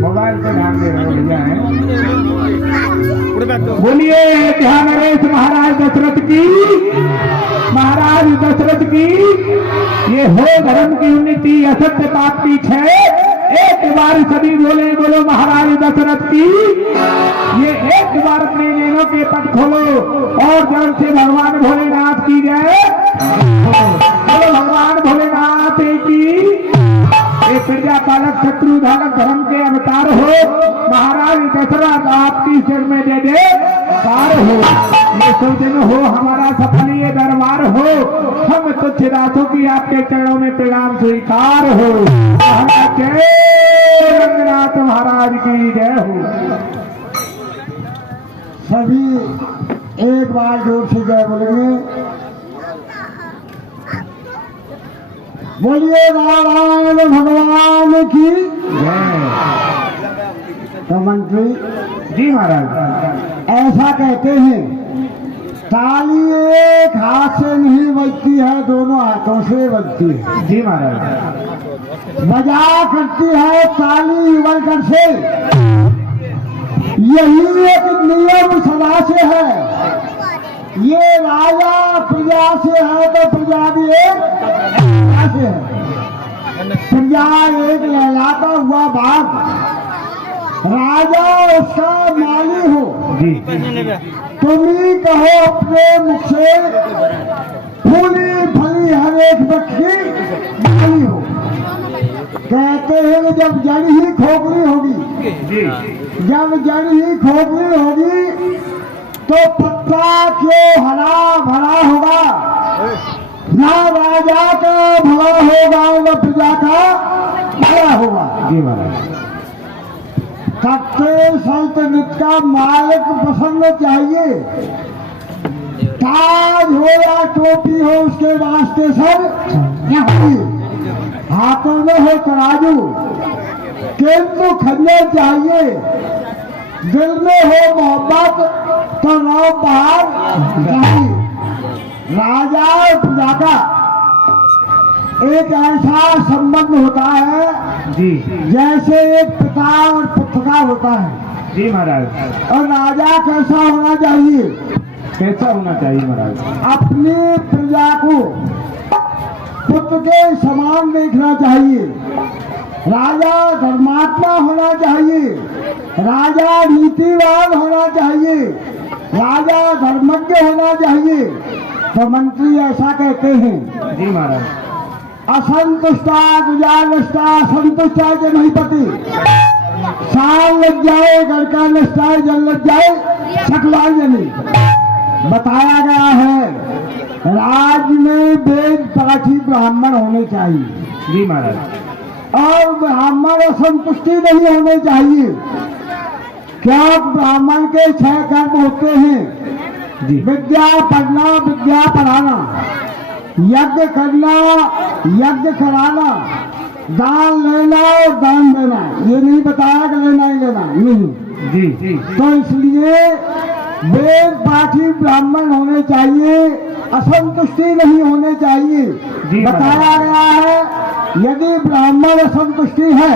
Mobile पर ध्यान दे रहे हो भैया हैं। बोलिए ध्यान नरेश महाराज दशरथ की, महाराज दशरथ की। ये हो धर्म की उन्नति, असत्य पाप की छे। एक बार सभी बोले, बोलो महाराज दशरथ की। ये एक बार अपने नैनों के पट खोलो और जड़ से भगवान भोलेनाथ की जय। बोलो भगवान भोलेनाथ की। ये प्रजापालक शत्रुधारक धर्म के अवतार हो महाराज दशरथ, आपकी सिर में दे दे पार हो। ये सौजन हो हमारा सफल ये दरबार हो। हम तुच्छ दासों की आपके चरणों में प्रणाम स्वीकार हो। महाराज जय रंगनाथ महाराज की जय हो। सभी एक बार जोर से जय बोलेंगे। बोलिए नारायण भगवान की जय। तो मंत्री जी महाराज, ऐसा कहते हैं ताली एक हाथ से नहीं बजती है, दोनों हाथों से बजती है। जी महाराज। बजा करती है ताली युगल से। यही एक नियम सदा से है। ये राजा प्रजा से है तो प्रजा भी एक प्रजा से है। प्रजा एक लहलाता हुआ बाघ, राजा उसका माली हो। तुम ही कहो अपने मुख से, फूली फली हर एक बच्ची माली हो। कहते हैं जब जड़ ही खोखली होगी, जब जड़ ही खोखली होगी तो पत्ता क्यों हरा भरा होगा। ना राजा का भला होगा न प्रजा का भला होगा। जी महाराज। सत्य सल्तनत का मालिक पसंद चाहिए। ताज हो या टोपी हो उसके वास्ते सब चाहिए। हाथों में हो तराजू किंतु खंजर चाहिए। दिल में हो मोहब्बत तो नौ बाहर चाहिए। राजा और प्रजा का एक ऐसा संबंध होता है जी जैसे एक पिता और पुत्र का होता है। जी महाराज। और राजा कैसा होना चाहिए, कैसा होना चाहिए महाराज? अपनी प्रजा को पुत्र के समान देखना चाहिए। राजा धर्मात्मा होना चाहिए। राजा नीतिवान होना चाहिए। राजा धर्मज्ञ होना चाहिए। तो मंत्री ऐसा कहते हैं। जी महाराज। असंतुष्टा गुजारष्टा संतुष्टा के नहीं पति। साल लग जाए घर का नष्टा, जल लग जाए सकलाल जनी। बताया गया है राज्य में वेद पाठी ब्राह्मण होने चाहिए। जी महाराज। और ब्राह्मण असंतुष्टि नहीं होने चाहिए। क्या ब्राह्मण के 6 कर्म होते हैं? जी। विद्या पढ़ना, विद्या पढ़ाना, यज्ञ करना, यज्ञ कराना, दान लेना और दान देना। ये नहीं बताया कि लेना ही लेना नहीं। जी जी। तो इसलिए वेद पाठी ब्राह्मण होने चाहिए, असंतुष्टि नहीं होने चाहिए। बताया गया है यदि ब्राह्मण असंतुष्टि है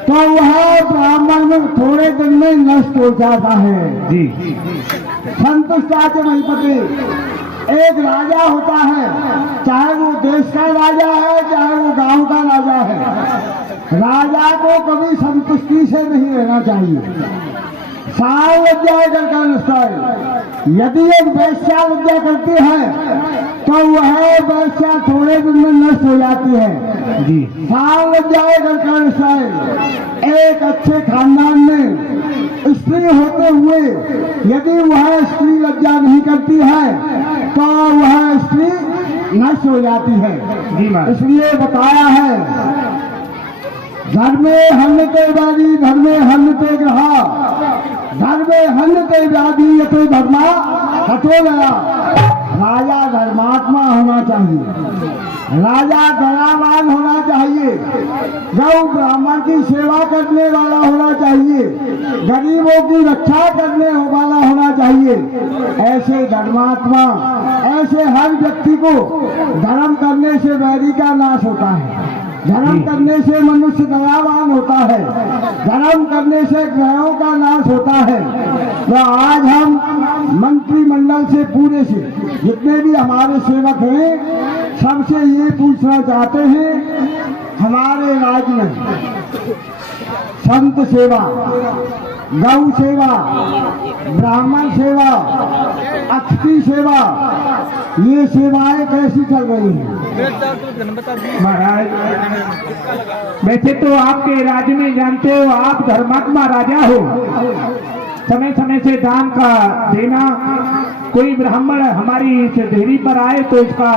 तो वह ब्राह्मण में थोड़े दिन में नष्ट हो जाता है। जी। संतुष्टा के नहीं पति। एक राजा होता है, चाहे वो देश का राजा है चाहे वो गांव का राजा है। राजा को कभी संतुष्टि से नहीं रहना चाहिए। साल लग जाएगा कर। यदि एक वैश्या लज्जा करती है तो वह वैश्या थोड़े दिन में नष्ट हो जाती है जी। साल लग जाएगा कर। एक अच्छे खानदान में स्त्री होते हुए यदि वह स्त्री लज्जा नहीं करती है तो वह स्त्री नष्ट हो जाती है। जी महाराज। इसलिए बताया है धर्मे हन्यते व्याधि धर्मे हन्यते ग्रहा धर्मे हन्यते व्याधि यतो धर्मा हतो गया। राजा धर्मात्मा होना चाहिए, राजा दयावान होना चाहिए, गौ ब्राह्मण की सेवा करने वाला होना चाहिए, गरीबों की रक्षा करने वाला होना चाहिए। ऐसे धर्मात्मा, ऐसे हर व्यक्ति को धर्म करने से वैरी का नाश होता है, धर्म करने से मनुष्य दयावान होता है, धर्म करने से ग्रहों का नाश होता है। तो आज हम मंत्रिमंडल से पूरे से जितने भी हमारे सेवक हैं सबसे ये पूछना चाहते हैं, हमारे राज्य में संत सेवा, गौ सेवा, ब्राह्मण सेवा, अतिथि सेवा, ये सेवाएं कैसी चल रही हैं? महाराज वैसे तो आपके राज्य में जानते हो आप धर्मात्मा राजा हो, समय समय से दान का देना, कोई ब्राह्मण हमारी इस देरी पर आए तो इसका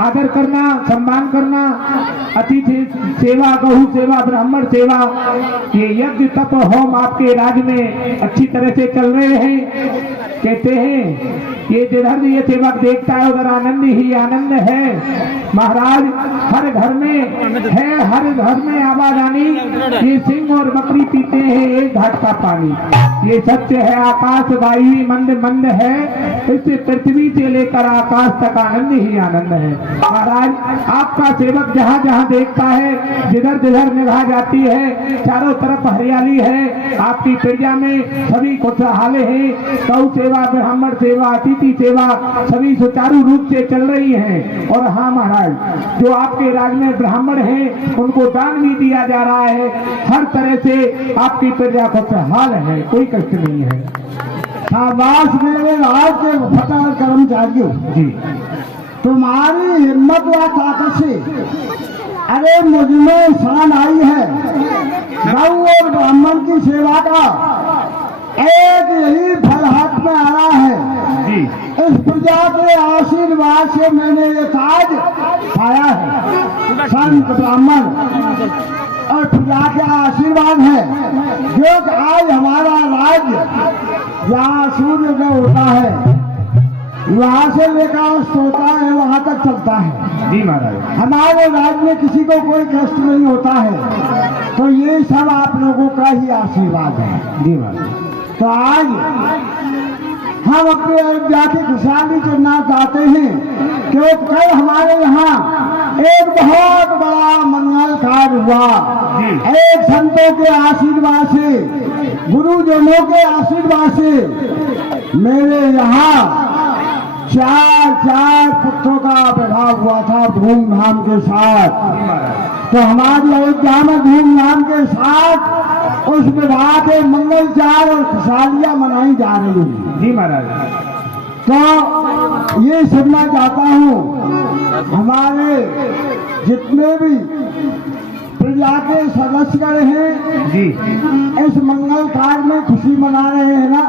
आदर करना, सम्मान करना, अतिथि सेवा, गहु सेवा, ब्राह्मण सेवा, ये यज्ञ तप होम आपके राज्य में अच्छी तरह से चल रहे हैं। कहते हैं ये जिधर ये सेवक देखता है उधर आनंद ही आनंद है। महाराज हर घर में है, हर घर में आवाज आनी, ये सिंह और बकरी पीते हैं एक घाट का पानी। ये सत्य है, आकाश वायु मंद मंद है, इससे पृथ्वी से लेकर आकाश तक आनंद ही आनंद है। महाराज आपका सेवक जहाँ जहाँ देखता है, जिधर जिधर निगाह जाती है, चारों तरफ हरियाली है, आपकी प्रजा में सभी खुशहाले हैं, गौ सेवा, ब्राह्मण सेवा, अतिथि सेवा सभी सुचारू रूप से चल रही हैं। और हाँ महाराज, जो आपके राज्य में ब्राह्मण हैं उनको दान भी दिया जा रहा है, हर तरह से आपकी प्रजा खुशहाल है, कोई कष्ट नहीं है। शाबाश मेरे राज के फटा कर्मचारियों जी, तुम्हारी हिम्मत व ताकत से अरे मुझमें शान आई है। गौ और ब्राह्मण की सेवा का एक यही फल हाथ में आ रहा है जी। इस प्रजा के आशीर्वाद से मैंने ये ताज पाया है। संत ब्राह्मण और प्रजा का आशीर्वाद है जो कि आज हमारा राज्य जहाँ सूर्योदय होता है वहाँ से लेकर सोता है वहाँ तक चलता है। जी महाराज। हमारे राज्य में किसी को कोई कष्ट नहीं होता है, तो ये सब आप लोगों का ही आशीर्वाद है। जी महाराज। तो आज हम अपने अयोध्या की खुशहाली करना चाहते हैं कि कल हमारे यहाँ एक बहुत बड़ा मंगल कार्य हुआ। एक संतों के आशीर्वाद से, गुरुजनों के आशीर्वाद से मेरे यहाँ चार पुत्रों का विवाह हुआ था धूमधाम के साथ। तो हमारी अयोध्या में धूमधाम के साथ उस विवाह के मंगलचार और खुशहालियां मनाई जा रही हैं। जी महाराज। तो ये सुनना चाहता हूँ हमारे जितने भी प्रजा के सदस्यगण हैं जी, इस मंगल कार्य में खुशी मना रहे हैं ना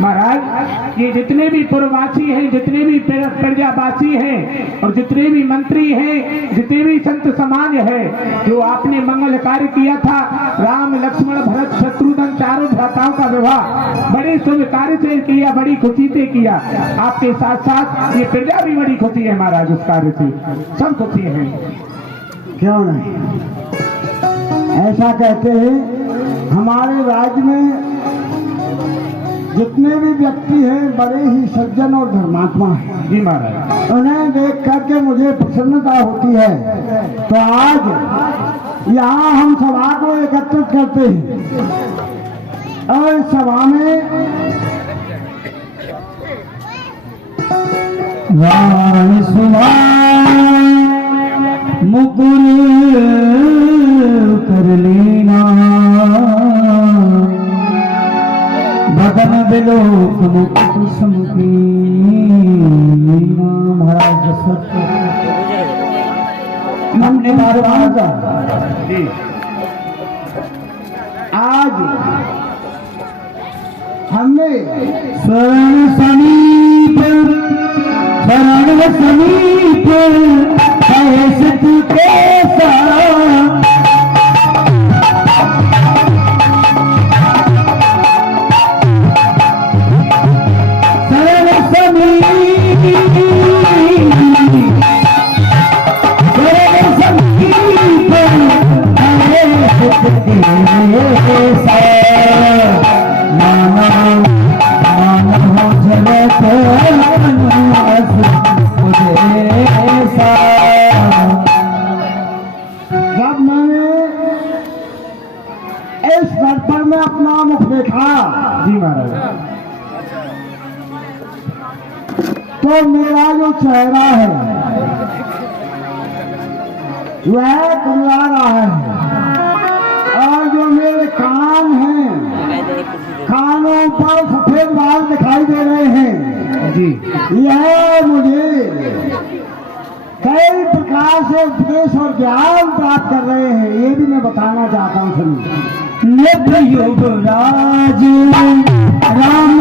महाराज। ये जितने भी पुरवासी हैं, जितने भी प्रजावासी हैं और जितने भी मंत्री हैं, जितने भी संत समाज है, जो आपने मंगल कार्य किया था, राम लक्ष्मण भरत शत्रुघ्न चारों भ्राताओं का विवाह बड़े शुभ कार्य से किया, बड़ी खुशी से किया। आपके साथ साथ ये प्रजा भी बड़ी खुशी है महाराज, उस कार्य से सब खुशी है। क्यों नहीं? ऐसा कहते हैं हमारे राज्य में जितने भी व्यक्ति हैं बड़े ही सज्जन और धर्मात्मा हैं। जी महाराज। उन्हें देख करके मुझे प्रसन्नता होती है। तो आज यहाँ हम सभा को एकत्रित करते हैं और इस सभा में मुकुर कर लेना सर्वलोक मुक्त समुखी महाराज दशरथ हमने बार का आज हमने शरण समीप है सत्य के साथ जब मैंने इस दर्पण में अपना मुख देखा जी महाराज, तो मेरा जो चेहरा है वह कुमला रहा है और जो मेरे कान हैं कानों पर सफेद बाल दिखाई दे रहे हैं जी, यह मुझे कई प्रकार से उपदेश और ज्ञान प्राप्त कर रहे हैं, ये भी मैं बताना चाहता हूँ। सुनिए युवराज राम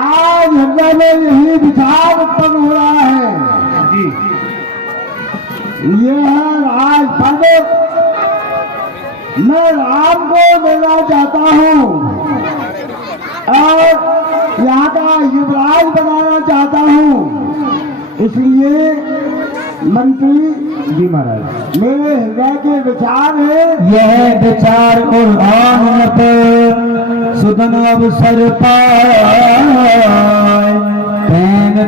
आज हृदय में यही विचार उत्पन्न हो रहा है जी, यह है राज पद, मैं राम को देना चाहता हूँ और यहाँ का युवराज बनाना चाहता हूँ। इसलिए मंत्री जी महाराज मेरे हृदय के विचार है, यह विचार और आनंद सुदन अवसर पाए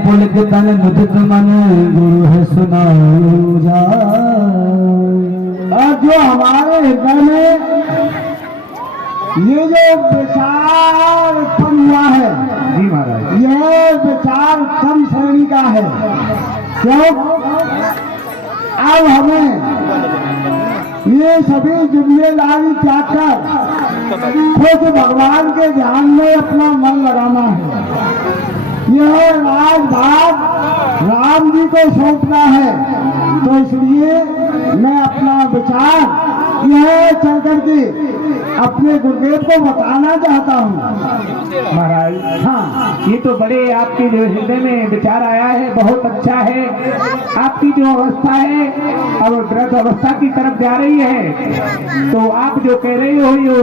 पुलक तन मुदित मन गुरु है सुनाओ जाए। और जो हमारे हृदय में ये जो विचार उत्पन्न हुआ है जी महाराज, यह विचार उत्तम श्रेणी का है। क्यों? अब हमें ये सभी जिम्मेदारी त्याग कर खुद भगवान के ध्यान में अपना मन लगाना है। यह राजभाग राम जी को सौंपना है, तो इसलिए मैं अपना विचार यह चल करके अपने गुरुदेव को बताना चाहता हूँ। महाराज हाँ, ये तो बड़े आपके जो हृदय में विचार आया है, बहुत अच्छा है। आपकी जो अवस्था है अब वृद्ध अवस्था की तरफ जा रही है, तो आप जो कह रहे हो ये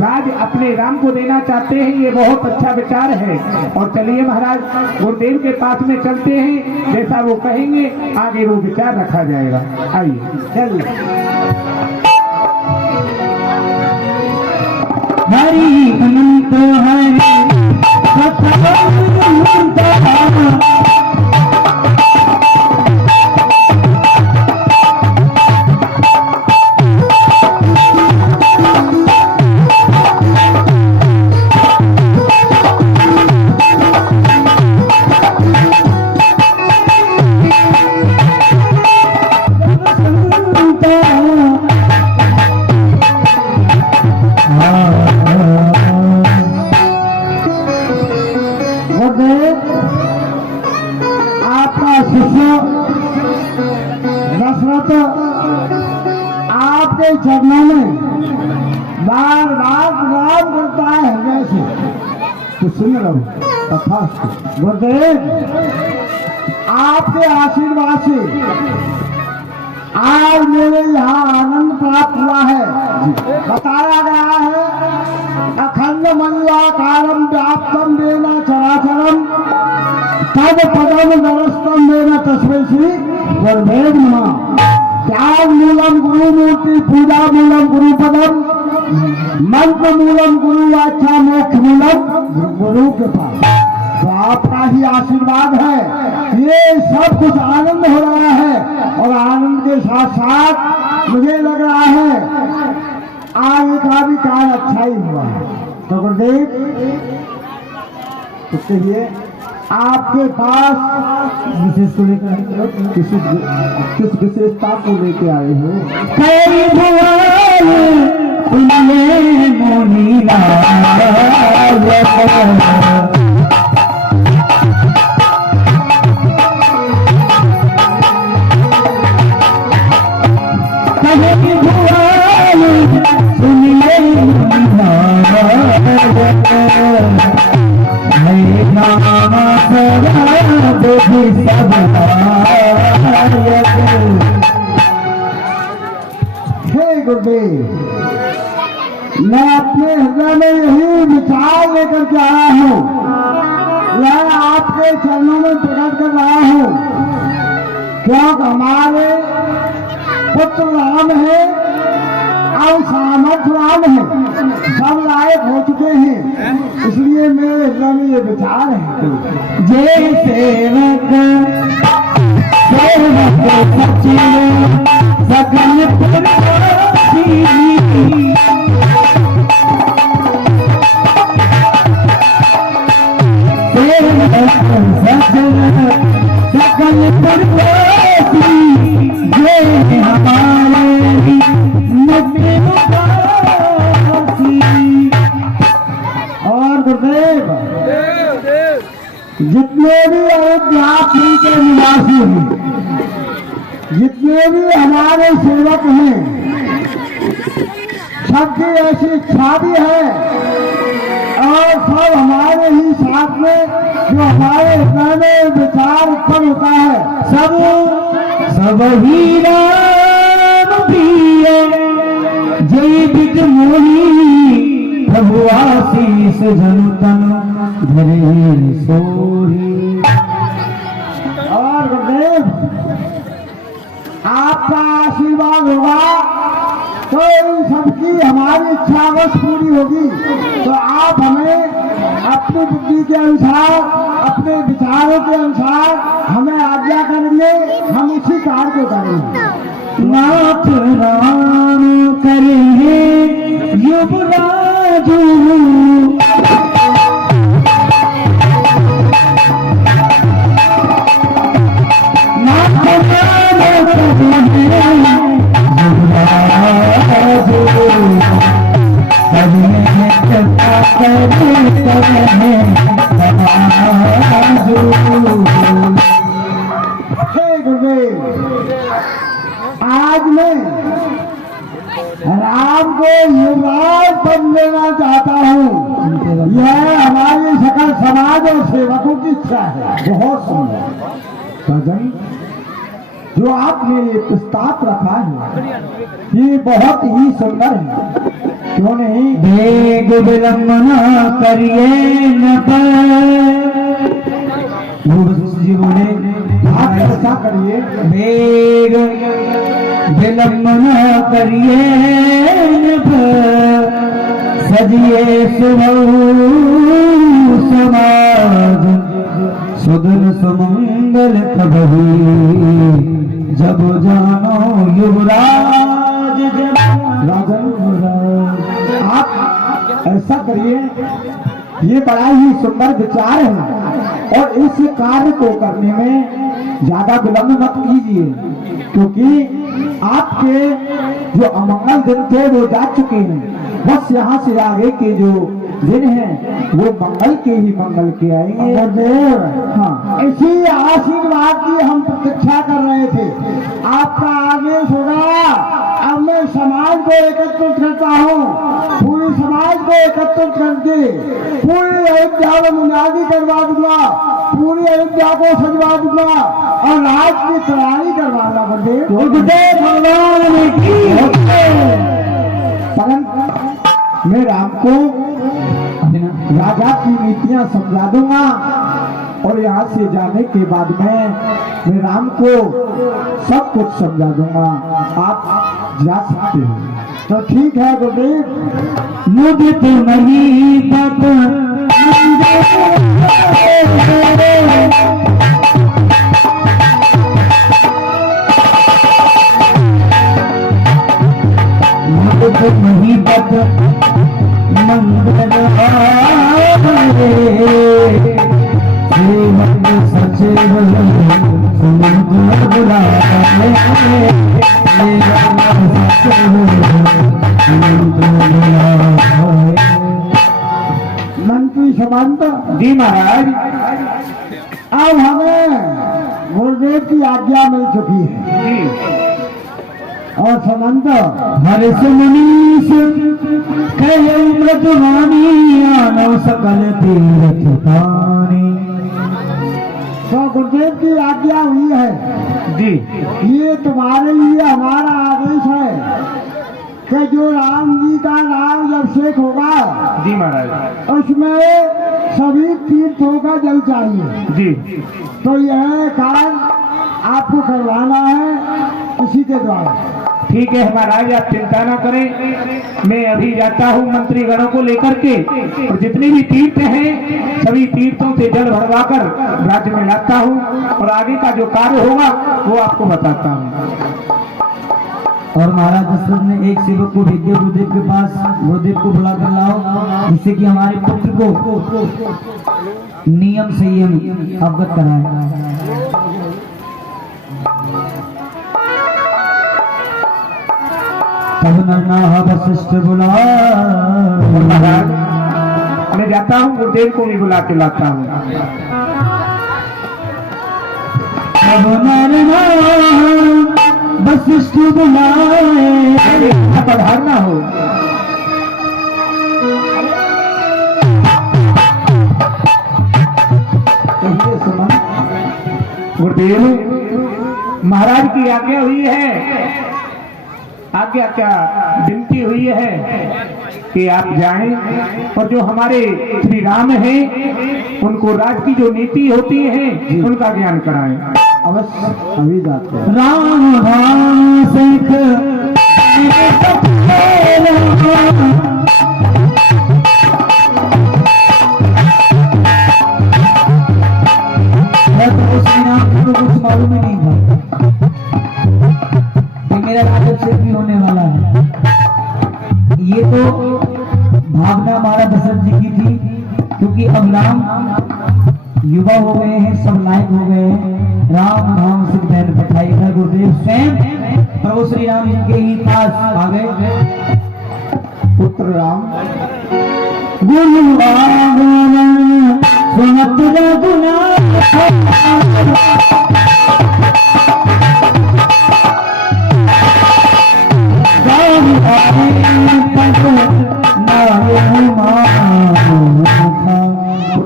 राज अपने राम को देना चाहते हैं, ये बहुत अच्छा विचार है। और चलिए महाराज गुरुदेव के पास में चलते हैं, जैसा वो कहेंगे आगे वो विचार रखा जाएगा। आइए चल। हरि अनंत हरि आपका शिष्य दशरथ आपके चरणों में बार बार प्रणाम करता है हृदय से, तो सुन लो तथास्तु। गुरुदेव आपके आशीर्वाद से आज मेरे यहाँ आनंद प्राप्त हुआ है। बताया गया है अखंड मंडलाकारं व्याप्तं येन चराचरं तद पदम नरस्तम देना तस्मै श्री गुरुवे नमः। त्याग मूलम गुरु मूर्ति पूजा मूलम गुरु पदम मंत्र मूलम गुरु वाचा मोक्ष मूलम गुरु के पास। तो आपका ही आशीर्वाद है, ये सब कुछ आनंद हो रहा है और आनंद के साथ साथ मुझे लग रहा है आगे का भी कार्य अच्छा ही हुआ है। तो गुरुदेव तो कहिए आपके पास विशेष को लेकर किस विशेषता को लेके आए हो? कई भुवन सुनिए मोनी हे गुरुदेव, मैं अपने हृदय में यही विचार लेकर के आया हूँ, मैं आपके चरणों में प्रकट कर रहा हूँ, क्योंकि हमारे पुत्र राम है और सामर्थ राम है, सब लायक हो चुके हैं, इसलिए मेरे हृदय में ये विचार है। जय सेवक सचिव सकल पुरवासी, सकल पुरवासी, ये हमारे मुक्ति मुक्ति। और गुरुदेव जितने भी अयोध्यापुरी के निवासी हैं, जितने भी हमारे सेवक हैं, सबकी ऐसी इच्छा भी है और सब हमारे ही साथ में जो हमारे हृदय में विचार उत्पन्न होता है, सब ही राम प्रिय जय बिज मोही, प्रभु आशीष जनु तनु धरे सोही। और गुरुदेव आपका आशीर्वाद होगा तो इन सबकी हमारी इच्छा बस पूरी होगी। तो आप हमें अपनी बुद्धि के अनुसार, अपने विचारों के अनुसार हमें आज्ञा करेंगे, हम उसी कार्य को करेंगे। नाथ राम करेंगे युवराजू, नाथ राम करेंगे युवराजू, कभी चलता करे समाजू। हे गुरुदेव, आज मैं राम को युवराज पद लेना चाहता हूँ। यह हमारे सकल समाज और सेवकों की इच्छा है। बहुत सुंदर सजन, जो आपने ये प्रस्ताव रखा है ये बहुत ही सुंदर है। क्यों नहीं? वेग विलंब न करिए न जी बोले, आप ऐसा करिए, वेग विलंब न करिए न सजिए सुभौ समाज, सुदन सुमंगल कबही, जब जानो युवराज राजन आप ऐसा करिए, ये बड़ा ही सुंदर विचार है और इस कार्य को करने में ज्यादा विलंब मत कीजिए, क्योंकि आपके जो अमंगल दिन थे वो जा चुके हैं। बस यहाँ से आगे के जो दिन हैं वो मंगल के ही मंगल के आएंगे। हाँ, इसी आशीर्वाद की हम प्रतीक्षा कर रहे थे। आपका आदेश होगा। अब मैं समाज को एकत्रित करता हूँ, पूरी समाज को एकत्रित करके पूरी अयोध्या में मुनादी करवा दूंगा, पूरी अयोध्या को सजवा दूंगा और राज की तैयारी करवाना बंदे। भगवान की परंतु मैं राम को राजा की नीतियां समझा दूंगा और यहाँ से जाने के बाद मैं राम को सब कुछ समझा दूंगा। आप जा सकते हो। तो ठीक है गुरुदेव। मुदित नहीं पत मुदित नहीं पत मंगल श्रीमद सचिव बुला मंत्री समंत जी महाराज। अब हमें गुरुदेव की आज्ञा मिल चुकी है जी। और समंत हर्ष मनीष कहे मृदवानी आनव सकल तीर्थ पानी। तो गुरुदेव की आज्ञा हुई है जी। ये तुम्हारे लिए हमारा आदेश है कि जो राम जी का नाम जब शेख होगा जी महाराज। उसमें सभी तीर्थों का जल चाहिए। जी। तो यह काम आपको करवाना है इसी के द्वारा। ठीक है महाराज, आप चिंता ना करें। मैं अभी जाता हूँ मंत्री गणों को लेकर के, और जितने भी तीर्थ हैं सभी तीर्थों से जल भरवाकर राज्य में लाता हूँ, और आगे का जो कार्य होगा वो आपको बताता हूँ। और महाराज दशरथ ने एक सेवक को भेज दिया गुरुदेव के पास, गुरुदेव को बुलाकर लाओ जिससे कि हमारे पुत्र को नियम संयम अवगत कराए। तब नरनाह वशिष्ठ बुला। महाराज मैं जाता हूँ, गुरुदेव को भी बुला के लाता हूँ। तब नरनाह वशिष्ठ बुलाए। पधारना हो। गुरुदेव महाराज की आज्ञा हुई है, आज्ञा क्या विनती हुई है कि आप जाएं और जो हमारे श्री राम हैं उनको राज की जो नीति होती है उनका ज्ञान कराएं। अवश्य अभी जाते हैं। राम राम सिख तो कुछ मालूम ही नहीं था कि मेरा राजअभिषेक भी होने वाला है। ये तो भावना हमारा दशरथ जी की थी, क्योंकि अब राम युवा हो गए हैं, सब लायक हो गए हैं। राम नाम सिख बहन पठाई था। गुरुदेव स्वयं प्रभु श्री राम जी के ही पास आ गए। पुत्र राम गुरु आगमन सुनत रघुना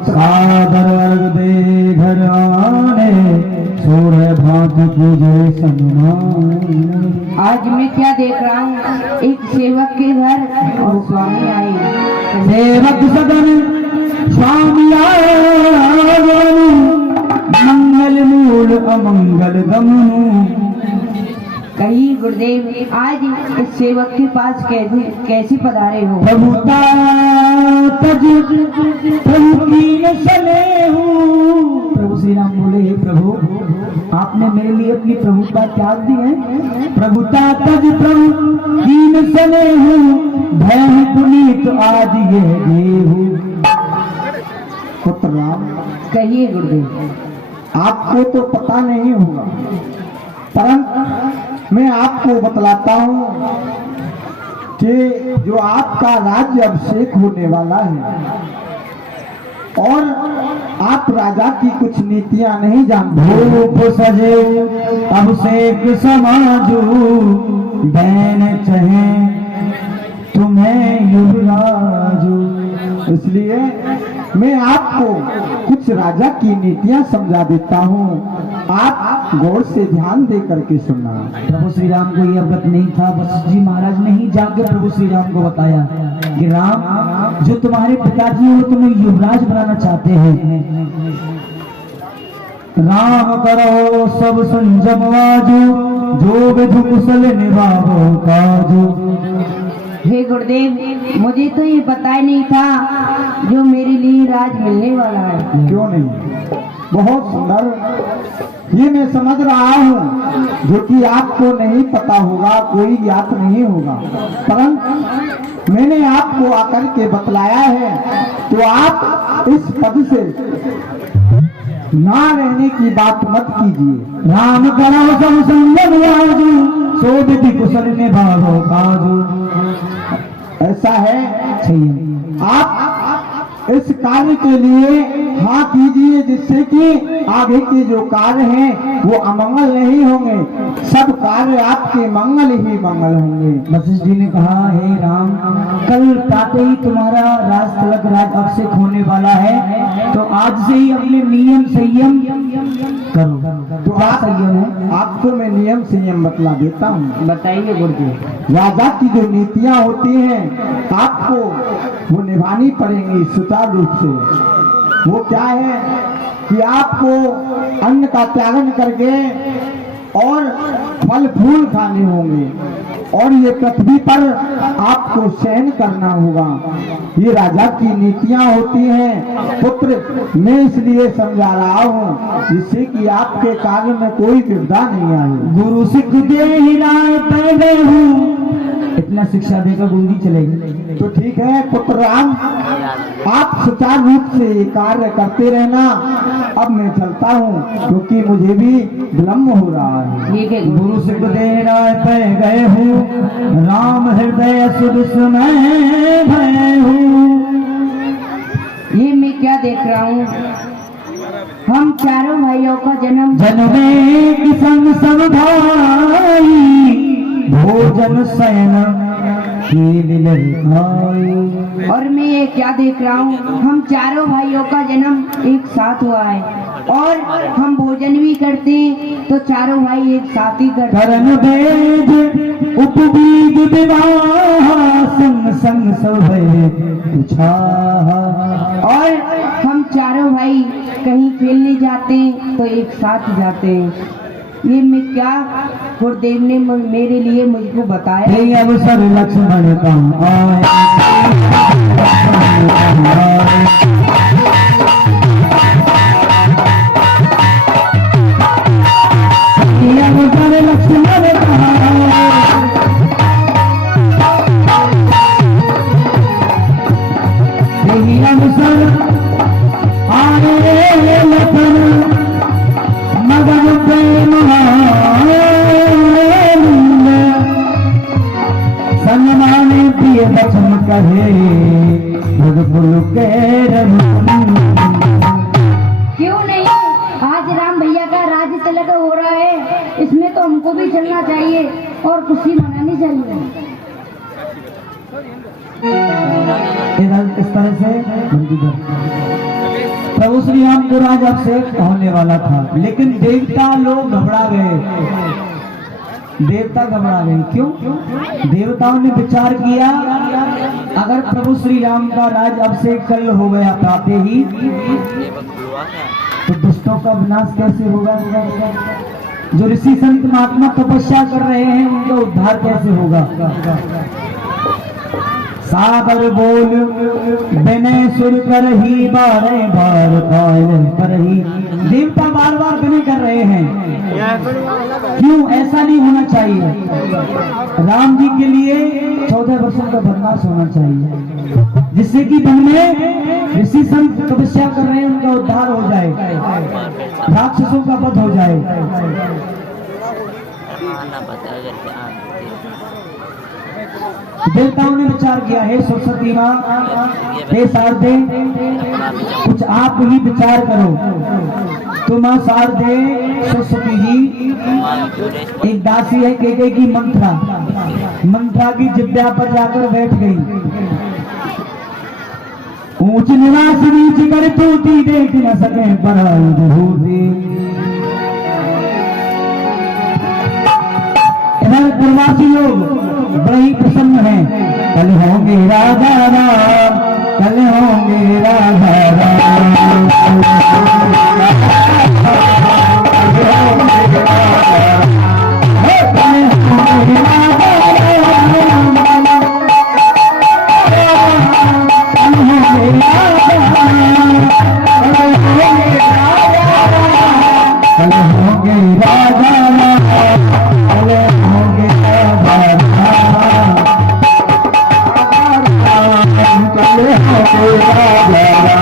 सादर वर्ग दे घर आने सोरे भाग पूजे सम्मान। आज मैं क्या देख रहा हूँ, एक सेवक के घर और स्वामी आए। सेवक सदन स्वामी मंगल मूल अमंगल गमनु। कही गुरुदेव आज इस सेवक के पास कैसे पधारे हो? प्रभुता तज प्रभु कीन सले हूँ। प्रभु श्री राम बोले, हे प्रभु आपने मेरे लिए अपनी प्रभुता त्याग दी है। प्रभुता तज प्रभु कीन सले हूँ, भय पुनीत आज ये देहु। पुत्र राम कहिए गुरुदेव। आपको तो पता नहीं होगा, परंतु मैं आपको बतलाता हूँ कि जो आपका राज्य अभिषेक होने वाला है और आप राजा की कुछ नीतियां नहीं जानते। धूप सजे अभिषेक समाजू, बैन चहे तुम्हें युवराजू। इसलिए मैं आपको कुछ राजा की नीतियां समझा देता हूँ, आप गौर से ध्यान दे करके सुनना। प्रभु श्री राम को यह अवगत नहीं था। वशिष्ठ जी महाराज ने ही जाकर प्रभु श्री राम को बताया कि राम जो तुम्हारे पिताजी हैं वो तुम्हें युवराज बनाना चाहते हैं। राम करो सब संजम वाजो, जो विधु कुशल निभावो काजो। हे गुरुदेव, मुझे तो ये पता ही नहीं था जो मेरे लिए राज मिलने वाला है। क्यों नहीं, बहुत सुंदर। ये मैं समझ रहा हूँ जो कि आपको नहीं पता होगा, कोई ज्ञात नहीं होगा, परंतु मैंने आपको आकर के बतलाया है तो आप इस पद से ना रहने की बात मत कीजिए। राम करो सब संगम राजू, सोबिति कुशल में भागो काजू। ऐसा है, सही है। आप इस कार्य के लिए हाँ कीजिए जिससे कि आगे के जो कार्य हैं वो अमंगल नहीं होंगे, सब कार्य आपके मंगल ही मंगल होंगे। वशिष्ठ जी ने कहा, हे राम, कल प्रातः ही तुम्हारा राज तिलक राज अभिषेक होने वाला है, तो आज से ही अपने नियम संयम करो। तो क्या संयम है? आपको मैं नियम संयम बतला देता हूँ। बताइए गुरुदेव। राजा की जो नीतियाँ होती हैं आपको वो निभानी पड़ेंगी सुचारू रूप से। वो क्या है कि आपको अन्न का त्यागन करके और फल फूल खाने होंगे और ये पृथ्वी पर आपको सहन करना होगा। ये राजा की नीतियां होती हैं पुत्र, मैं इसलिए समझा रहा हूँ जिससे कि आपके कार्य में कोई विपदा नहीं आए। गुरु सिख दे राय पैदे हूँ, इतना शिक्षा देकर गुरु जी चले गए। तो ठीक है पुत्र राम, आप सुचारू रूप से ये कार्य करते रहना। अब मैं चलता हूँ क्योंकि मुझे भी विलम्ब हो रहा है। ठीक है गुरु सिख दे राय पै गए हूँ, राम हृदय सुध सुनय भय हूँ। ये मैं क्या देख रहा हूँ? हम चारों भाइयों का जन्म जन्मे की संग सब भाई, भोजन शयन खेल खाई। और मैं ये क्या देख रहा हूँ? हम चारों भाइयों का जन्म एक साथ हुआ है और हम भोजन भी करते हैं तो चारों भाई एक साथ ही करते हैं। करण वेद उपबीज विवाह, संग संग सब पूछा। और हम चारों भाई कहीं खेलने जाते हैं तो एक साथ जाते हैं। ये मैं क्या गुरुदेव ने मेरे लिए मुझको बताया। हे अवसर लक्ष्मण का आए, हे अवसर लक्ष्मण का अवसर आए लखन मगन प्रेम सन्माने प्रिय वचन कहे भगपुर के क्यों नहीं? आज राम भैया का राज तिलक हो रहा है, इसमें तो हमको भी चलना चाहिए और खुशी मनानी चाहिए। इस तरह से प्रभु श्री राम को राज अभिषेक होने वाला था, लेकिन देवता लोग घबरा गए। देवता घबरा गए। क्यों? देवताओं ने विचार किया, अगर प्रभु श्री राम का राज अभिषेक कल हो गया प्रातः ही, तो दुष्टों का विनाश कैसे होगा? जो ऋषि संत महात्मा तपस्या कर रहे हैं उनका उद्धार कैसे होगा? साबर बोल विनय सुर कर ही बारे बार पर ही। देवता बार बार विनय कर रहे हैं। क्यों? ऐसा नहीं होना चाहिए। राम जी के लिए 14 वर्षों का वनवास होना चाहिए, जिससे कि वन में ऋषि संत तपस्या कर रहे हैं उनका उद्धार हो जाए, राक्षसों का वध हो जाए। देवताओं ने विचार किया, हे सरस्वती माँ, हे शारदे, कुछ आप ही विचार करो। तो माँ शारदे सरस्वती जी एक दासी है केके की मंत्रा की जिब्या पर जाकर बैठ गई। ऊंच निवास नीच कर तूती देख न सके पर इधर प्रवासी लोग बड़े ही प्रसन्न हैं। कल होंगे राजा राम, कल होंगे राजा राम, कल होंगे राजा कल होंगे राजा कल होंगे राजा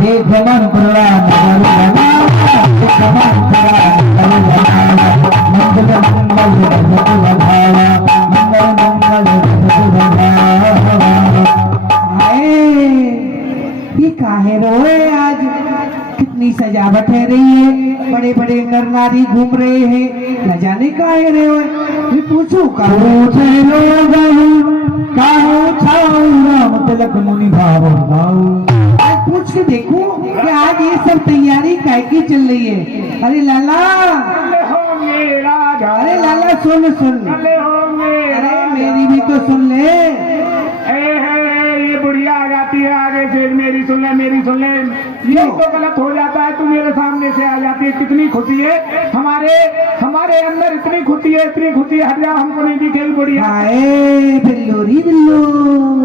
देख मन पुरा मंगल ये काहे रोए आज कितनी सजावट है रही है बड़े बड़े नर नारी घूम रहे हैं न जाने काहे रहे हो मैं पूछू राम तिलक मुनि भाव आज पूछ के देखूं कि आज ये सब तैयारी काय की चल रही है। अरे लाला अरे लाला सुन सुन अरे मेरी भी तो सुन ले। ये बुढ़िया आ जाती है आगे से मेरी सुन ले ये तो गलत हो जाता है। तू मेरे सामने से आ जाती है कितनी खुशी है हमारे अंदर इतनी खुशी है हट जा हमको नहीं दिखेगी बुढ़िया। बिल्लोरी बिल्लो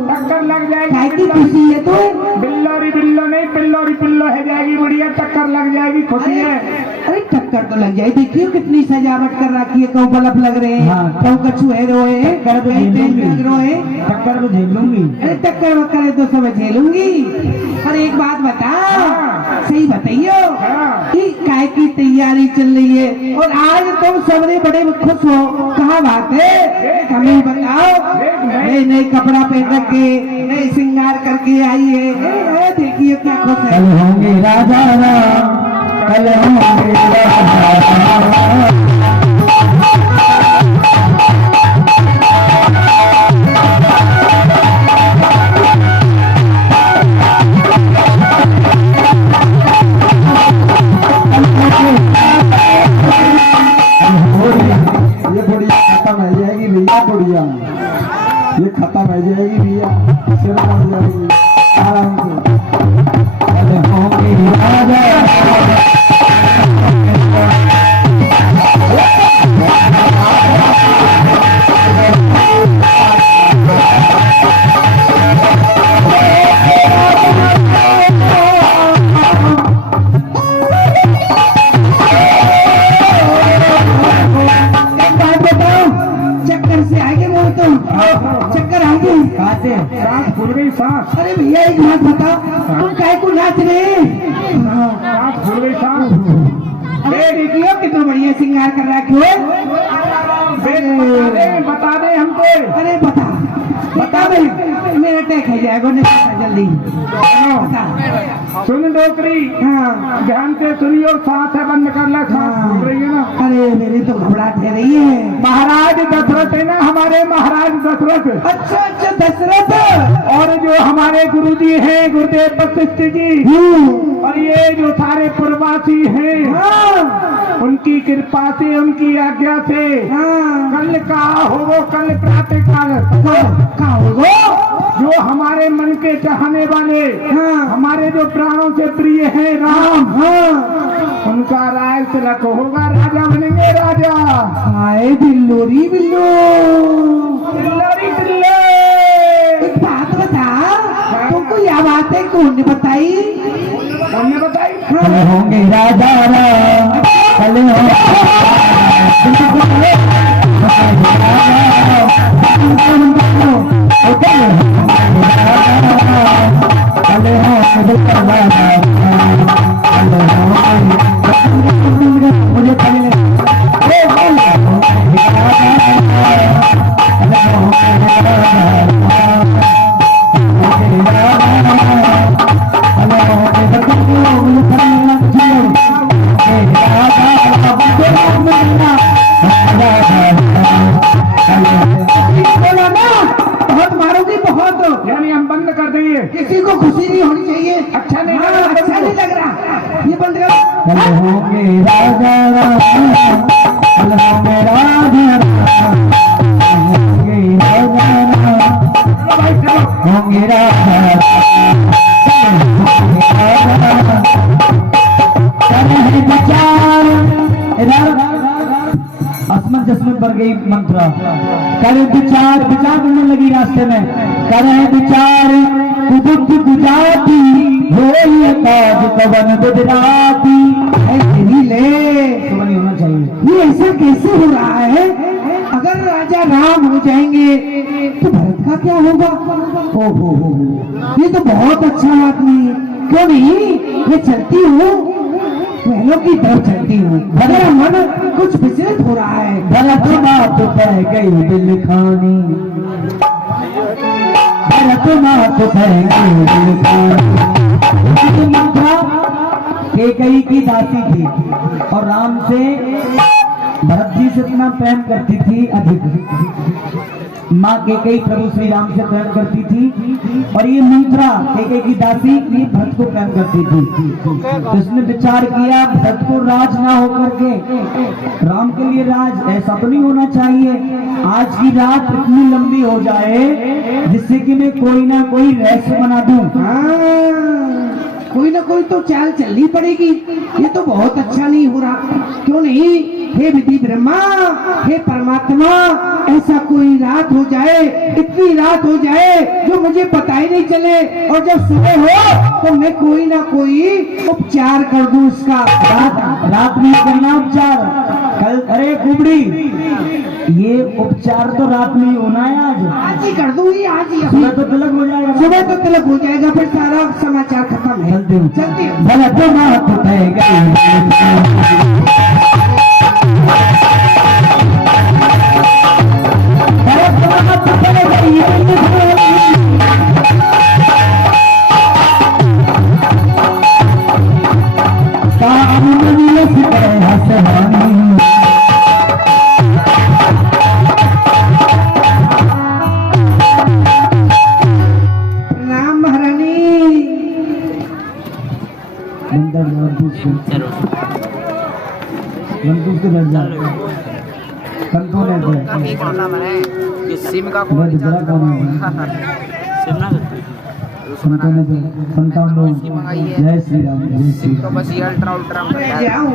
टक्कर लग काय जाएगी की खुशी है तो बिल्लोरी बिल्लो नहीं पिल्लोरी पिल्लो है जाएगी बुढ़िया टक्कर लग जाएगी खुशी है। अरे टक्कर तो लग जाए देखियो कितनी सजावट कर रखी है कहूँ बल्ब लग रहे हैं कहूँ कछू है रोए लग रोए टक्कर तो झेल लूंगी। अरे टक्कर वक्कर है तो सब झेलूंगी। अरे एक बात बता सही बताइयो कि काय की तैयारी चल रही है और आज तुम सबने बड़े खुश हो कहाँ बात है हमें बताओ। नए नए कपड़ा पहन रखे नए श्रृंगार करके आई है देखिए क्या खुश है। कल होंगे राजा कल होंगे राजा ये बुढ़िया खत्म हो जाएगी भैया बुढ़िया ये खत्म हो जाएगी भैया सिर पड़ जाएगी आराम से। कल होंगे राजा चक्कर आएंगे सांस फूल गई सांस। अरे भैया एक बात बता तुम काय को नाच रहे सांस फूल गई सांस। अरे देखियो कितना बढ़िया श्रृंगार कर रखे हो। बता दे हमको। अरे बता दे मेरा टैक है जाएगा जल्दी बता। सुन डोकरी हाँ ध्यान से सुनियो सांस है बंद कर ला सांस फूल रही है ना। अरे मेरी तो घबराहट है रही है। महाराज दशरथ है ना हमारे महाराज दशरथ। अच्छा दशरथ और जो हमारे गुरुजी हैं गुरुदेव वशिष्ठ जी और ये जो सारे प्रवासी हैं उनकी कृपा से उनकी आज्ञा से कल का हो वो कल प्रातः काल का होगा जो हमारे मन के चाहने वाले हमारे जो प्राणों से प्रिय हैं राम उनका राय तिलक होगा राजा बनेंगे राजा। हाय बिल्लोरी बिल्लो बिल्लोरी बिल्लो एक बात बता तुमको यह बात है कौन ने बताई कल होंगे राजा कल मुझे बहुत मारोगी बहुत यानी हम बंद कर देंगे। किसी को खुशी नहीं होनी चाहिए। अच्छा नहीं लग रहा, अच्छा नहीं लग रहा ये बंद कर। कल होंगे राजा कल होंगे राजा होंगे राजा असमत जसमत बढ़ गई मंत्र कर विचार करने लगी रास्ते में कर विचार कुदुत गुजाती होई ताज पवन गुजराती ऐसे ही ले सुमन ही होना चाहिए। ये ऐसा कैसे हो रहा है? अगर राजा राम हो जाएंगे तो भरत का क्या होगा? हो ये तो बहुत अच्छा आदमी है। क्यों नहीं, मैं चलती हूँ, महलों की तरफ चलती हूँ। मेरा मन कुछ विचलित हो रहा है। भरत मात बह गई दिल खानी, भरत मात बह गई दिल खानी। मथुरा कैकेयी की दासी थी और राम से भरत जी से इतना प्रेम करती थी अधिक। माँ कैकेयी प्रभु श्री राम से प्रेम करती थी और ये मंत्रा कैकेयी की दासी ये भरत को प्रेम करती थी। तो इसने विचार किया भरत को राज ना होकर के राम के लिए राज ऐसा तो नहीं होना चाहिए। आज की रात इतनी लंबी हो जाए जिससे कि मैं कोई ना कोई रहस्य बना दूं। कोई ना कोई तो चाल चलनी पड़ेगी। ये तो बहुत अच्छा नहीं हो रहा। क्यों नहीं, हे विधि ब्रह्मा, हे परमात्मा, ऐसा कोई रात हो जाए, इतनी रात हो जाए जो मुझे पता ही नहीं चले और जब सुबह हो तो मैं कोई ना कोई उपचार कर दूं इसका। रात में करना उपचार कल। अरे कुबड़ी, ये उपचार तो रात में ही होना है। आज ही कर दूंगी, आज ही। सुबह तो तिलक हो जाएगा। सुबह तो तिलक हो जाएगा, फिर सारा समाचार खत्म है। चलती हूँ। भरत मात बह गई, भरत मात बह गई। काम में सिपाही हसवानी, प्रणाम महारानी। बंदूक से बच जा कंट्रोल है सिम का बहुत बड़ा काम है। संतान जय श्री राम, जय श्री तो राम। बस ये अल्ट्रा उल्ट्रा जाऊं।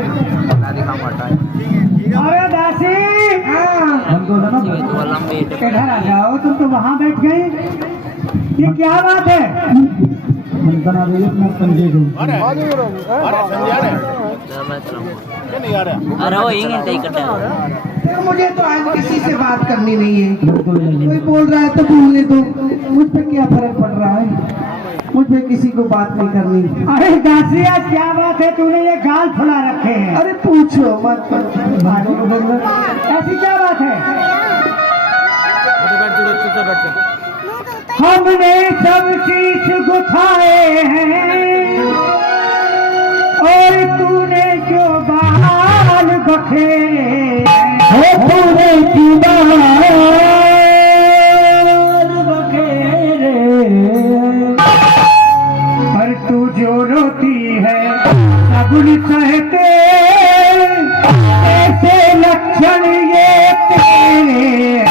दिखाऊंगा अरे दासी, कंट्रोल है ना। तो लंबे इधर आ जाओ। तुम तो वहाँ बैठ गए, ये क्या बात है? संतान आ गई अपना पंजे को। अरे वो इंग नहीं करता। फिर मुझे तो आज किसी से बात करनी नहीं है। बिल्कुल नहीं। कोई बोल रहा है तो बोलने दो, मुझ पे क्या फर्क पड़ रहा है? मुझ पे किसी को बात नहीं करनी। अरे दासिया, क्या बात है? तूने ये गाल फुला रखे हैं। अरे पूछो मत। ऐसी क्या बात है? हमने सब शीश गुथाए हैं और तूने क्यों बाल बखेरे हैं? पूरे की बाल बखेरे, पर तू जो रोती है सगुन सहते, ऐसे लक्षण ये तेरे।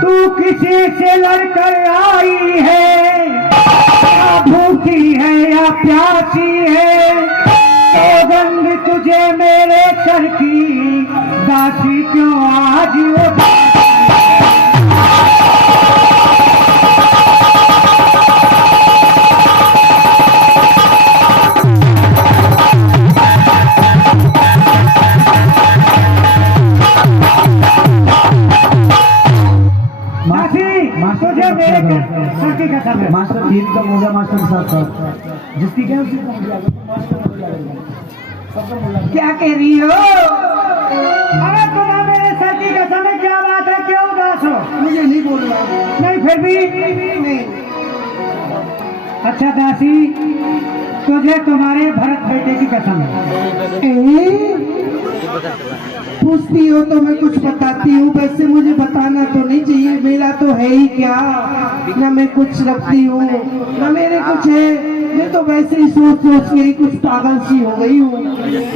तू किसी से लड़कर आई है, या भूखी है या प्यासी है, तो गंग तुझे मेरे सर की दासी क्यों आज उठा? तुझे मेरे सर की कसम है। मास्टर ईद का मोजा मास्टर के साथ साथ जिसकी क्या उसी को मुझे आगे मास्टर को मुझे आगे सबको बोला। क्या कह रही हो? अरे तुम्हें मेरे सर की कसम है, क्या बात है? क्यों उदास हो? मुझे नहीं बोल रहा। नहीं फिर भी नहीं। अच्छा दासी, तुझे तुम्हारे भरत बेटे की कसम है। पूछती हो तो मैं कुछ बताती हूँ। वैसे मुझे बताना तो नहीं चाहिए, मेरा तो है ही क्या। न मैं कुछ रखती हूँ न मेरे कुछ है। मैं तो वैसे ही सोच सोच के ही कुछ पागल सी हो गई हूँ।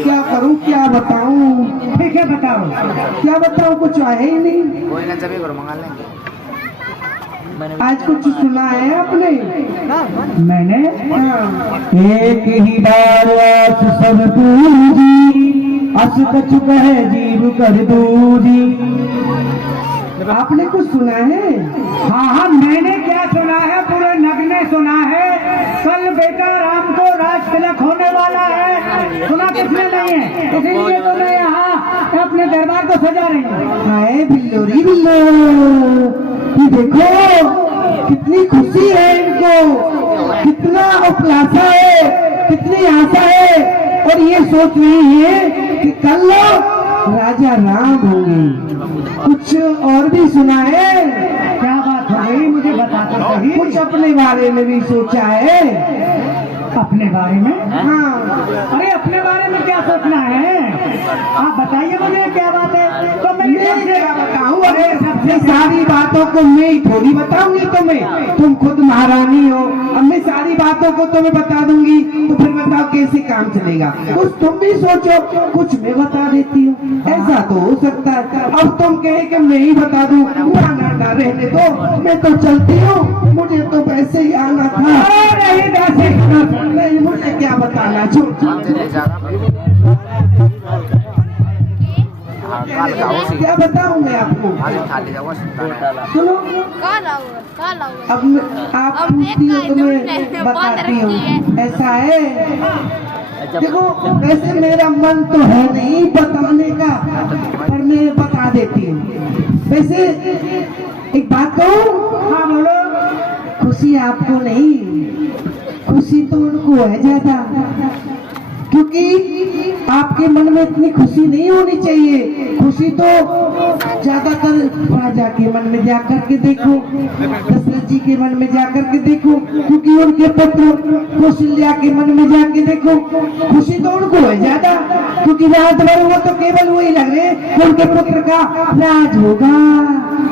क्या करूँ, क्या बताऊँ? ठीक है बताओ। क्या बताऊँ, कुछ है ही नहीं। कोई ना, जब करो मंगा लेंगे। आज कुछ सुना है आपने? मैंने एक ही बार आस सब दूजी, अस कछु कहे जीव कर दूजी। आपने कुछ सुना है? हाँ हाँ, मैंने क्या सुना है, पूरे नग ने सुना है। कल बेटा राम को राज तिलक होने वाला है, सुना किसने नहीं है? इसीलिए तो मैं यहाँ अपने दरबार को सजा रही हूँ। हाय बिल्लोरी बिल्लो, ये देखो कितनी खुशी है इनको, कितना उपलासा है, कितनी आशा है, और ये सोच रही है कि कल राजा राम होंगे। कुछ और भी सुना है? क्या बात हो गई, मुझे बता तो सही। कुछ अपने बारे में भी सोचा है? अपने बारे में? हाँ, अरे अपने बारे में क्या सोचना है, आप बताइए मुझे क्या बात है। तो मैं क्या बताऊं? अरे सबसे सारी बातों को मैं ही थोड़ी बताऊंगी तुम्हें, तुम खुद महारानी हो। अब मैं सारी बातों को तुम्हें बता दूंगी तो फिर बताओ कैसे काम चलेगा। कुछ तुम भी सोचो, कुछ मैं बता देती हूँ, ऐसा तो हो सकता है। अब तुम कहे कि मैं ही बता दूं, ना रहने दो, मैं तो चलती हूँ, मुझे तो वैसे ही आना था। नहीं, मुझे क्या बताना, छोड़। क्या बताऊं मैं आपको? सुनो, अब आप पूछती हो तो मैं बताती हूँ। ऐसा है, देखो वैसे मेरा मन तो है नहीं बताने का, पर मैं बता देती हूँ। वैसे एक बात कहूँ? हाँ बोलो। खुशी आपको नहीं, खुशी तो उनको है ज्यादा, क्योंकि आपके मन में इतनी खुशी नहीं होनी चाहिए। खुशी तो ज्यादातर राजा के मन में जाकर के देखो, दशरथ जी के मन में जाकर के देखो, क्योंकि उनके पुत्र कौशल्या के मन में जाके देखो, खुशी तो उनको है ज्यादा, क्योंकि राज भर वो तो केवल वही लग रहे उनके पुत्र का राज होगा।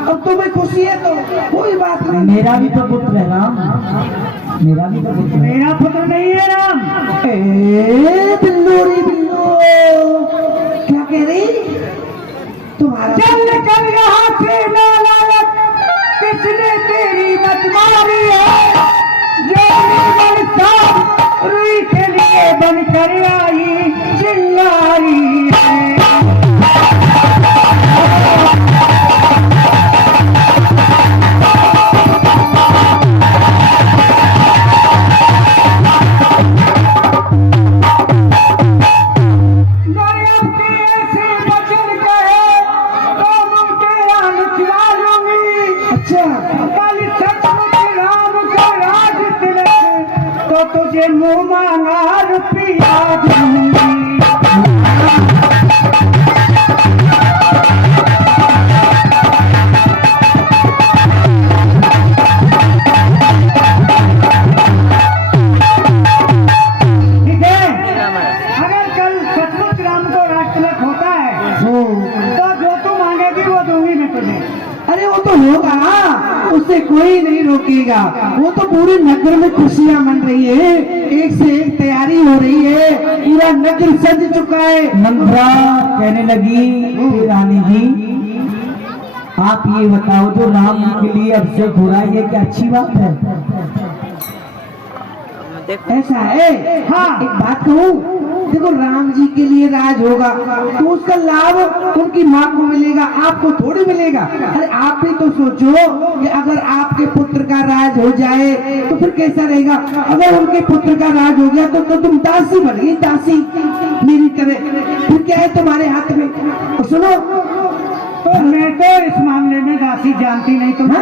अब तुम्हें खुशी है तो कोई बात नहीं। मेरा भी तो पुत्र है राम, मेरा भी तो पुत्र है। मेरा पुत्र नहीं है राम। बिल्लोरी बिल्लो, क्या कह रही? तुम्हारा चल कर यहाँ से नालायक, किसने तेरी मत मारी है? जो निर्मल साहब रुई के लिए बनकर आई चिल्लाई है। तुझे मुँह मांगा रुपया दूंगी। ठीक है, अगर कल सचमुच राम को राज तिलक होता है तो जो तू मांगेगी वो दूंगी मैं तुझे। अरे वो तो होगा, उससे कोई नहीं रोकेगा। वो तो पूरे नगर में खुशियां मन रही है, एक से एक तैयारी हो रही है, पूरा नगर सज चुका है। मंत्रा कहने लगी कि रानी जी आप ये बताओ, जो राम जी के लिए अभिषेक हो रहा है, ये क्या अच्छी बात है? ऐसा है? हाँ। एक बात कहूँ, देखो राम जी के लिए राज होगा तो उसका लाभ उनकी माँ को मिलेगा, आपको थोड़ी मिलेगा। अरे आप भी तो सोचो कि अगर आपके पुत्र का राज हो जाए तो फिर कैसा रहेगा। अगर उनके पुत्र का राज हो गया तो तुम दासी बन गई, दासी मेरी तरह। फिर क्या है तुम्हारे हाथ में? और सुनो, तो मैं तो इस मामले में दासी जानती नहीं, तुम हाँ,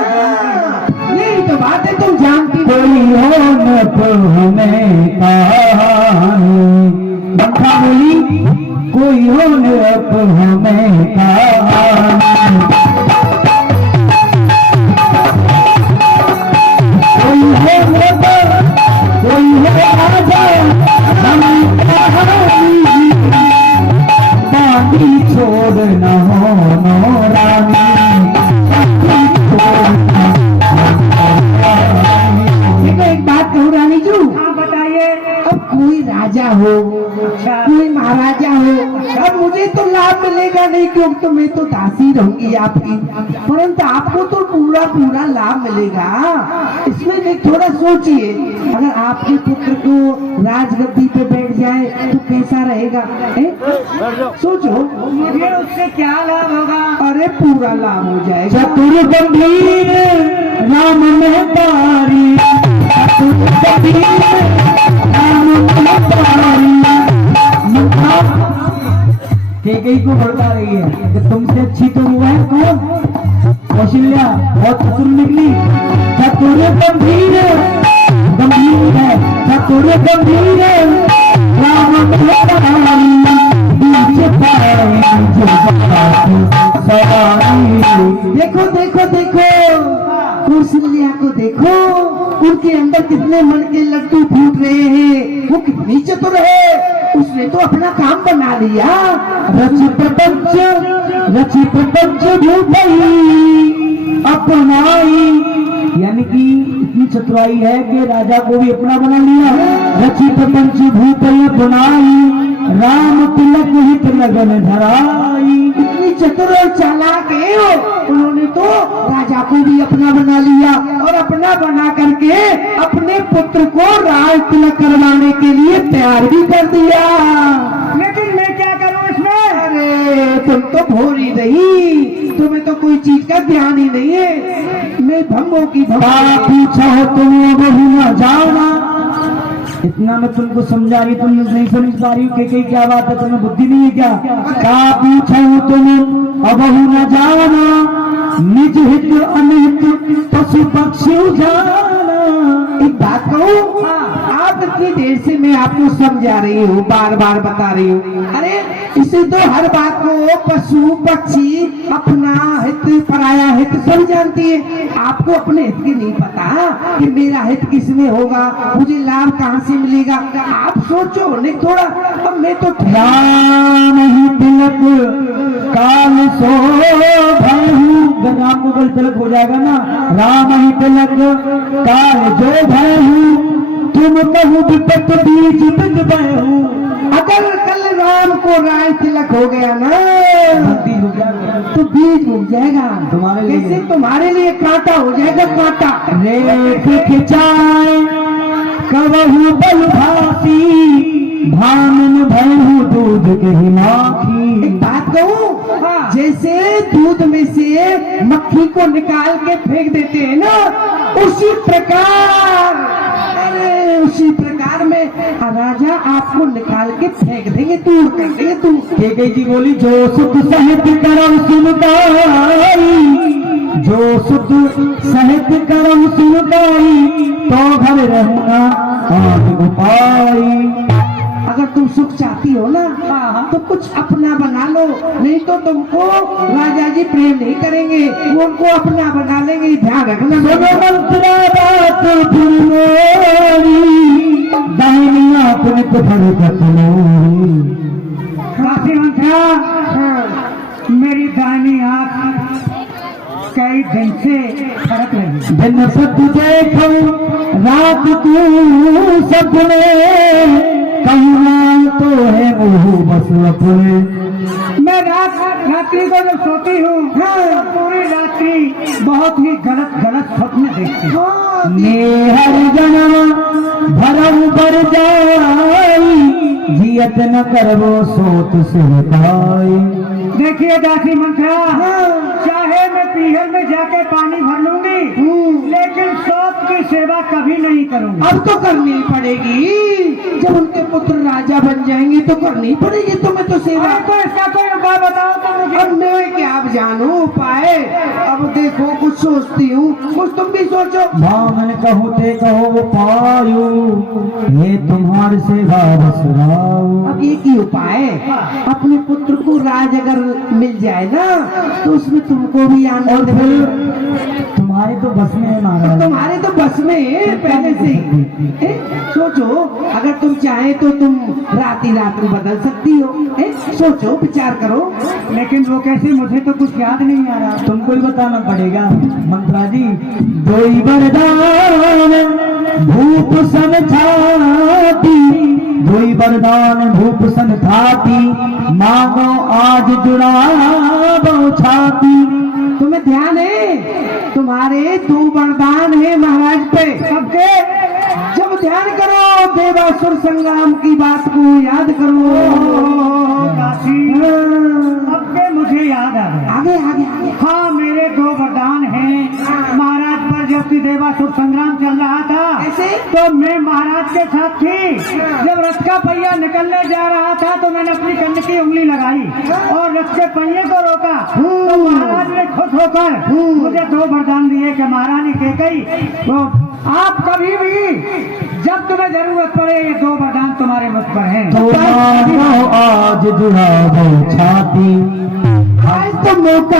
यही तो बात है, तुम जानती कोई हो न तो हमें कहानी, मंत्रा बोली कोई हो न तो हमें कहानी। कोई हो न तो कोई हो आजा हम कहानी, बाकी छोड़ न हो नो रानी। एक बात कहूँ रानी जी, हाँ बताइए। अब कोई राजा हो, कोई महाराजा हो, अब मुझे तो लाभ मिलेगा नहीं क्योंकि तो मैं तो दासी रहूंगी आपकी, परंतु आपको तो पूरा पूरा लाभ मिलेगा। इसमें एक थोड़ा सोचिए, अगर आपके पुत्र को राजगद्दी पे बैठ जाए तो कैसा रहेगा, सोचो। मुझे उससे क्या लाभ होगा? अरे पूरा लाभ हो जाएगा। चतुर गंभीर राम महतारी, चतुर गंभीर राम महतारी। केकई को बता रही है कि तुमसे अच्छी तो वो है कौन? कौशल्या बहुत चतुर निकली। चतुर गंभीर गंभीर है, चतुर गंभीर राम महतारी। देखो देखो देखो कौशल्या को देखो, उनके अंदर कितने मन के लड्डू फूट रहे हैं, वो कितनी चतुर है, उसने तो अपना काम बना लिया। रचि प्रपंच भूपई अपनाई, यानी कि इतनी चतुराई है कि राजा को भी अपना बना लिया। रचि प्रपंच भूपई अपनाई, राम तिलक हित लगन धराई। इतनी चतुर और चालाक है उन्होंने तो राजा को भी अपना बना लिया और अपना बना करके अपने पुत्र को राज तिलक करवाने के लिए तैयार भी कर दिया। लेकिन मैं क्या करूं इसमें? अरे तुम तो भोरी नहीं, तुम्हें तो कोई चीज का ध्यान ही नहीं है। मैं भंगों की पीछा हो तुम्हें वही न जाना। इतना मैं तुमको समझा रही, तुम नहीं समझ पा रही हो। क्या बात है, तुम्हें बुद्धि नहीं है क्या? का पीछा हो तुम अब न जाना, निज हित अनित पशु पक्षी जाना। एक बात कहूँ, आप इतनी देर से मैं आपको समझा रही हूँ, बार बार बता रही हूँ। अरे इसे तो हर बात को पशु पक्षी अपना हित पराया हित सब जानती है, आपको अपने हित की नहीं पता कि मेरा हित किसमें होगा, मुझे लाभ कहाँ से मिलेगा। आप सोचो नहीं थोड़ा। अब मैं तो राम ही तिलक काल सो भयहू, राम को कल तिलक हो जाएगा ना। राम ही तिलक काल जो भयहू, तुम कहू विपत बीज बिन बहू। अगर कल राम को राज तिलक हो गया ना तो बीज उग जाएगा तुम्हारे लिए। कैसे? तुम्हारे लिए कांटा हो जाएगा, कांटा। रेख खिंचाए कबहू बल भाती, भामिन भयहू दूध के हिमाखी। एक बात कहूँ, जैसे दूध में से मक्खी को निकाल के फेंक देते हैं ना, उसी प्रकार, अरे उसी प्रकार में राजा आपको निकाल के फेंक देंगे, दूर कर देंगे। तू केकई जी बोली, जो सुख सहित करम सुनताई, जो सुख सहित करम सुनताई, तो घर रहना आग उपाई। अगर तुम सुख चाहती हो ना तो कुछ अपना बना लो, नहीं तो तुमको राजा जी प्रेम नहीं करेंगे, वो उनको अपना बना लेंगे, ध्यान रखना। मंत्रा बात दाहिनी अपने पकड़ काशी मंत्रा, मेरी दाहिनी आंख कई दिन से फर्क रही। दिन सत देखो रात तू सपने, कहीं तो है मुँह बस अपने। मैं रात्रि को जब सोती हूँ तो पूरी रात्रि बहुत ही गलत गलत स्वप्न देखती हूँ। नेहर जन्म भरम पर जाई, जियत न करबो सोत सुरताई। देखिए दासी मंत्रा, चाहे मैं पीहर में जाके पानी भर लूंगी, लेकिन सौत की सेवा कभी नहीं करूंगी। अब तो करनी ही पड़ेगी, जब उनके पुत्र राजा बन जाएंगे तो करनी पड़ेगी तुम्हें तो सेवा। तो इसका कोई उपाय बताओ तो मुझे। अब मैं क्या अब जानू उपाय? अब देखो कुछ सोचती हूँ, कुछ तुम भी सोचो। भामन कहो ते कहो पायु, ये तुम्हारे सेवा रसराऊ। अब एक ही उपाय है, अपने पुत्र को राज अगर मिल जाए ना तो उसमें तुमको भी आनंद मिले। तुम्हारे तो बस में है महाराज, तुम्हारे तो बस में है पहले से ही। सोचो, अगर तुम चाहे तो तुम रात ही रात में बदल सकती हो। सोचो, विचार करो। लेकिन वो कैसे, मुझे तो कुछ याद नहीं आ रहा। तुमको ही बताना पड़ेगा मंत्रा जी। दोई वरदान भूप समझाती, हुई वरदान भूप संथाती, मांगो आज जुड़ा छाती। तुम्हें ध्यान है तुम्हारे 2 वरदान है महाराज पे सबके। जब ध्यान करो देवासुर संग्राम की बात को याद करो। काशी अब पे मुझे याद आ गया। आगे आगे आगे। हाँ मेरे 2 वरदान हैं महाराज पर। जब कि देवासुर संग्राम चल रहा था ऐसे? तो मैं महाराज के साथ थी। जब रथ का पहिया निकलने जा रहा था तो मैंने अपनी कंध की उंगली लगाई और रथ के पहिए को रोका। तो महाराज ने खुश होकर मुझे 2 वरदान दिए कि महारानी कैकेयी तो आप कभी भी जब तुम्हें जरूरत पड़े ये 2 वरदान तुम्हारे मुझ पर हैं। तो मांगो आज जुड़ा छाती। आज तो मौका